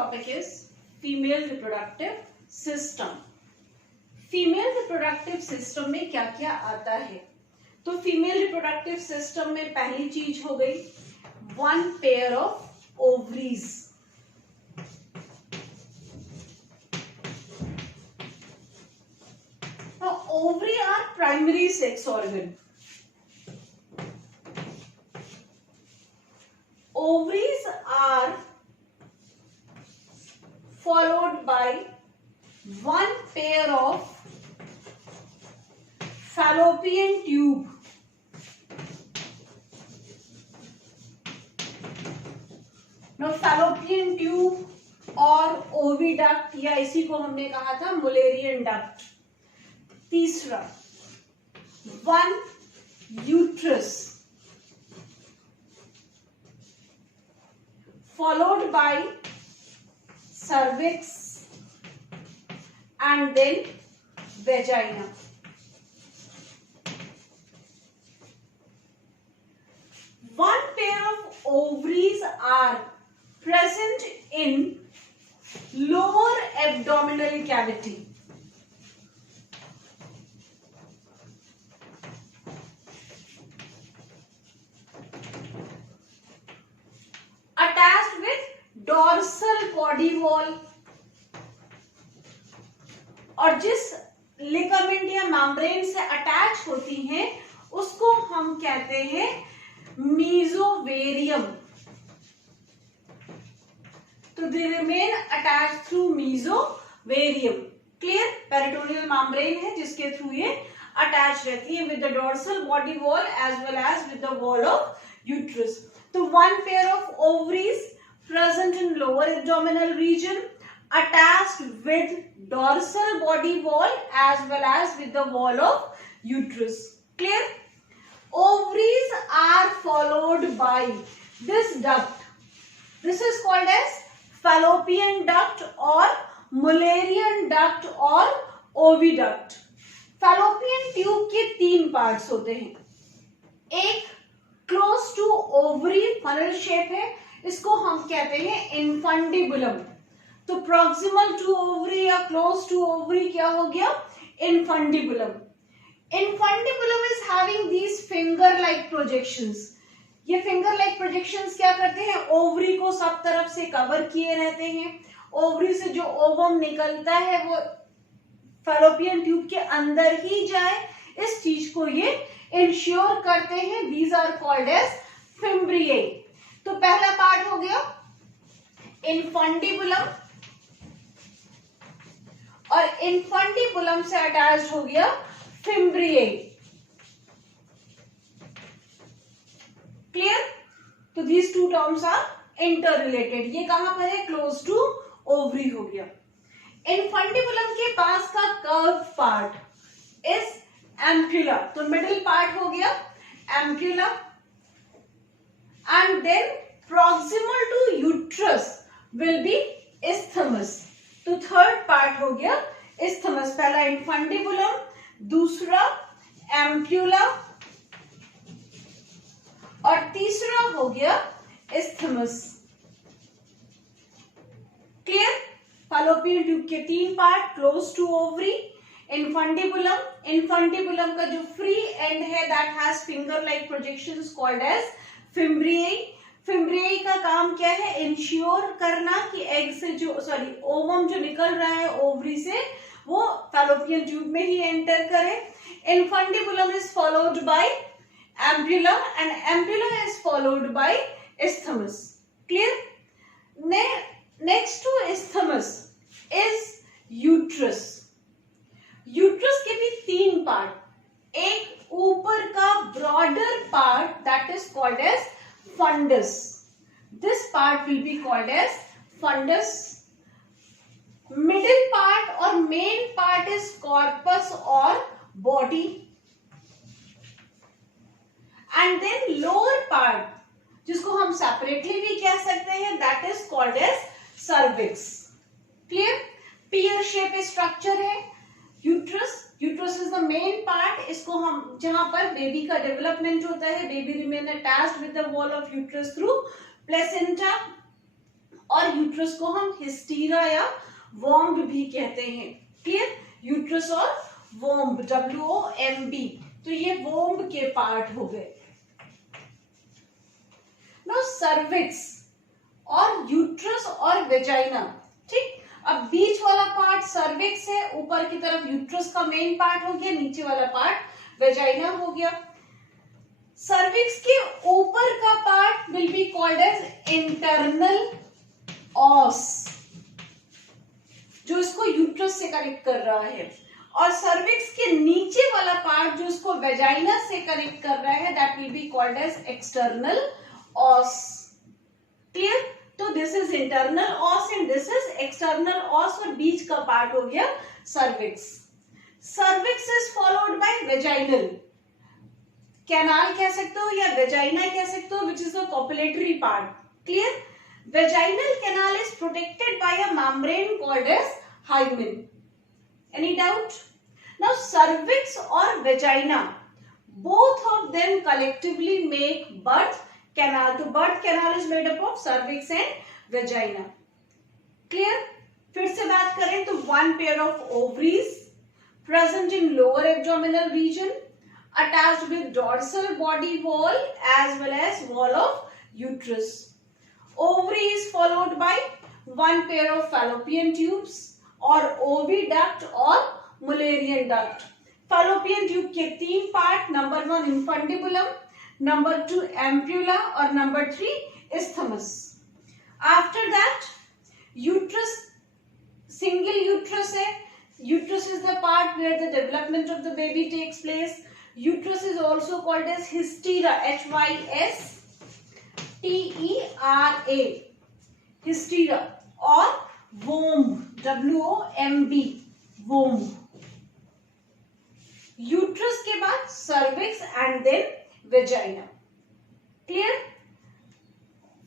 topic is female reproductive system. Female reproductive system में क्या क्या आता है? तो फीमेल रिप्रोडक्टिव सिस्टम में पहली चीज हो गई one pair of ovaries. Ovary are primary sex organ. Ovaries are followed by one pair of fallopian tube. Now fallopian tube और oviduct या इसी को हमने कहा था Mullerian duct. तीसरा one uterus followed by cervix and then vagina. One pair of ovaries are present in lower abdominal cavity. Attached with dorsal body wall. और जिस लिगामेंट या मेम्ब्रेन से अटैच होती हैं उसको हम कहते हैं मीजोवेरियम. तो they remain attach through mesovarium. Clear? Peritoneal membrane है जिसके थ्रू ये अटैच रहती है with the dorsal body wall as well as with the wall of uterus. तो one pair of ovaries present in lower abdominal region attached with dorsal body wall as well as with the wall of uterus. Clear? Ovaries are followed by this duct. This is called as fallopian duct or Mullerian duct or oviduct. Fallopian tube के तीन parts होते हैं. एक close to ovary funnel shape है, इसको हम कहते हैं इनफंडिबुलम. तो प्रॉक्सिमल टू ओवरी या क्लोज टू ओवरी क्या हो गया? Infundibulum. Infundibulum is having these finger like projections. ये फिंगर लाइक प्रोजेक्शंस क्या करते हैं? ओवरी को सब तरफ से कवर किए रहते हैं. ओवरी से जो ओवम निकलता है वो फैलोपियन ट्यूब के अंदर ही जाए, इस चीज को ये इंश्योर करते हैं. These are called as fimbriae. तो पहला पार्ट हो गया इनफंडिबुलम और इनफंडिबुलम से अटैच हो गया फिम्ब्रियाई. क्लियर? तो these two terms are interrelated. ये कहां पर है? क्लोज टू ओवरी हो गया. इनफंडिबुलम के पास का कर्व पार्ट इज एम्प्यूला. तो मिडिल पार्ट हो गया ampulla and then proximal to uterus will be isthmus. तो थर्ड पार्ट हो गया isthmus. पहला इनफंडिबुलम, दूसरा एम्प्यूला और तीसरा हो गया isthmus. क्लियर? फैलोपियन ट्यूब के तीन part, close to ovary, infundibulum. Infundibulum का जो फ्री एंड है that has finger like projections called as fimbriae. Fimbriae का काम क्या है? इंश्योर करना कि एग से जो ओवम जो निकल रहा है ओवरी से वो फैलोपियन ट्यूब में ही एंटर करे. Infundibulum is followed by ampulla and ampulla is followed by isthmus. Clear? Next to isthmus is uterus. Uterus के भी तीन पार्ट. एक ऊपर का broader part that is called as fundus. This part will be called as fundus. Middle part और main part is corpus और body and then lower part जिसको हम सेपरेटली भी कह सकते हैं that is called as cervix. Clear? Pear shape structure है uterus. Uterus is the main part. इसको हम जहां पर बेबी का डेवलपमेंट होता है, baby remain attached with the wall of uterus through placenta और यूट्रस को हम हिस्टीरा या वॉम्ब भी कहते हैं। क्लियर? यूट्रस और वॉम्ब, WOMB, तो ये वॉम्ब के पार्ट हो गए। नो सर्विक्स और यूट्रस और वेजाइना, ठीक। अब बीच वाला पार्ट सर्विक्स है, ऊपर की तरफ यूट्रस का मेन पार्ट हो गया, नीचे वाला पार्ट वेजाइना हो गया। सर्विक्स के ऊपर का part will be called as internal os, जो इसको यूट्रस से कनेक्ट कर रहा है, और सर्विक्स के नीचे वाला पार्ट जो इसको वेजाइना से कनेक्ट कर रहा है, that will be called as external os. Clear? तो this is internal os and this is external os, और बीच का पार्ट हो गया cervix. Cervix is followed by vaginal canal कह सकते हो या वेजाइना कह सकते हो, which is the copulatory part. Clear? Vaginal canal is protected by a membrane called as hymen. Any doubt? Now cervix or vagina, both of them collectively make birth canal. So birth canal is made up of cervix and vagina. Clear? फिर से बात करें तो one pair of ovaries present in lower abdominal region attached with dorsal body wall as well as wall of uterus. Ovary is followed by one pair of fallopian tubes or oviduct or Mullerian duct. Fallopian tube के 3 part, number 1 infundibulum, number 2 ampulla और number 3 isthmus. After that, uterus, single uterus है. Uterus is the part where the development of the baby takes place. Uterus is also called as hystera, HYSTERA, hystera, or womb, WOMB, womb. Uterus के बाद cervix and then vagina. Clear?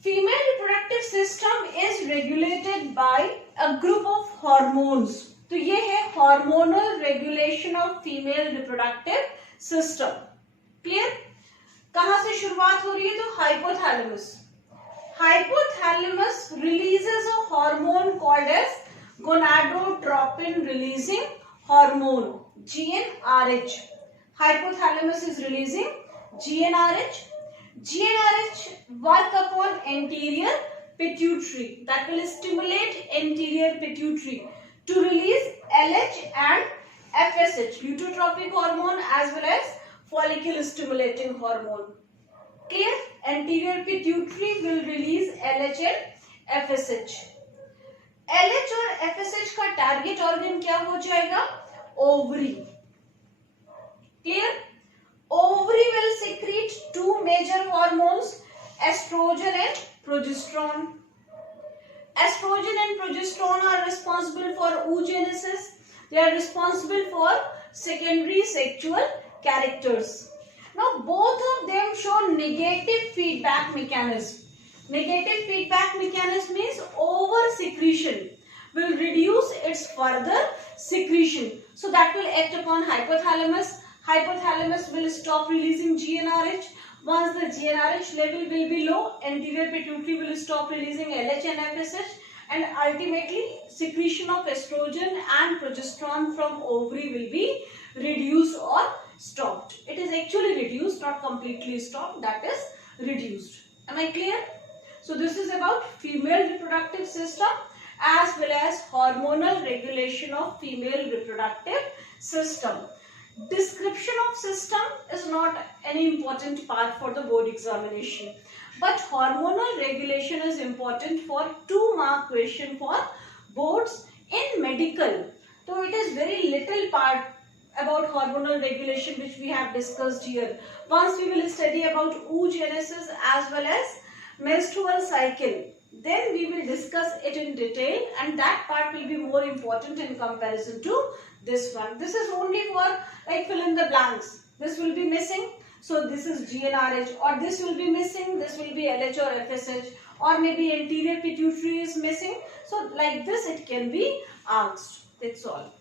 Female reproductive system is regulated by a group of hormones. तो ये है hormonal regulation of female reproductive system. Clear? कहां से शुरुआत हो रही है? तो hypothalamus. Hypothalamus releases a hormone called as gonadotropin releasing hormone, GnRH. Hypothalamus is releasing GnRH. GnRH work upon anterior pituitary, that will stimulate anterior pituitary to release LH and FSH, luteotropic hormone, as well as follicle stimulating hormone. Clear? Anterior pituitary will release LH and FSH. LH और FSH का target organ क्या हो जाएगा? Ovary. Clear? Ovary will secrete 2 major hormones, estrogen and progesterone. Estrogen and progesterone are responsible for oogenesis. They are responsible for secondary sexual characters. Now both of them show negative feedback mechanism. Negative feedback mechanism means over secretion will reduce its further secretion. So that will act upon hypothalamus. Hypothalamus will stop releasing GnRH. Once the GnRH level will be low, anterior pituitary will stop releasing LH and FSH, and ultimately secretion of estrogen and progesterone from ovary will be reduced or stopped. It is actually reduced, not completely stopped, that is reduced. Am I clear? So this is about female reproductive system as well as hormonal regulation of female reproductive system. Description of system is not any important part for the board examination, but hormonal regulation is important for 2-mark question for boards in medical. So it is very little part about hormonal regulation which we have discussed here. Once we will study about oogenesis as well as menstrual cycle, then we will discuss it in detail, and that part will be more important in comparison to this one. This is only for like fill in the blanks. This will be missing, so this is GnRH, or this will be missing, this will be LH or FSH, or maybe anterior pituitary is missing. So like this it can be asked. That's all.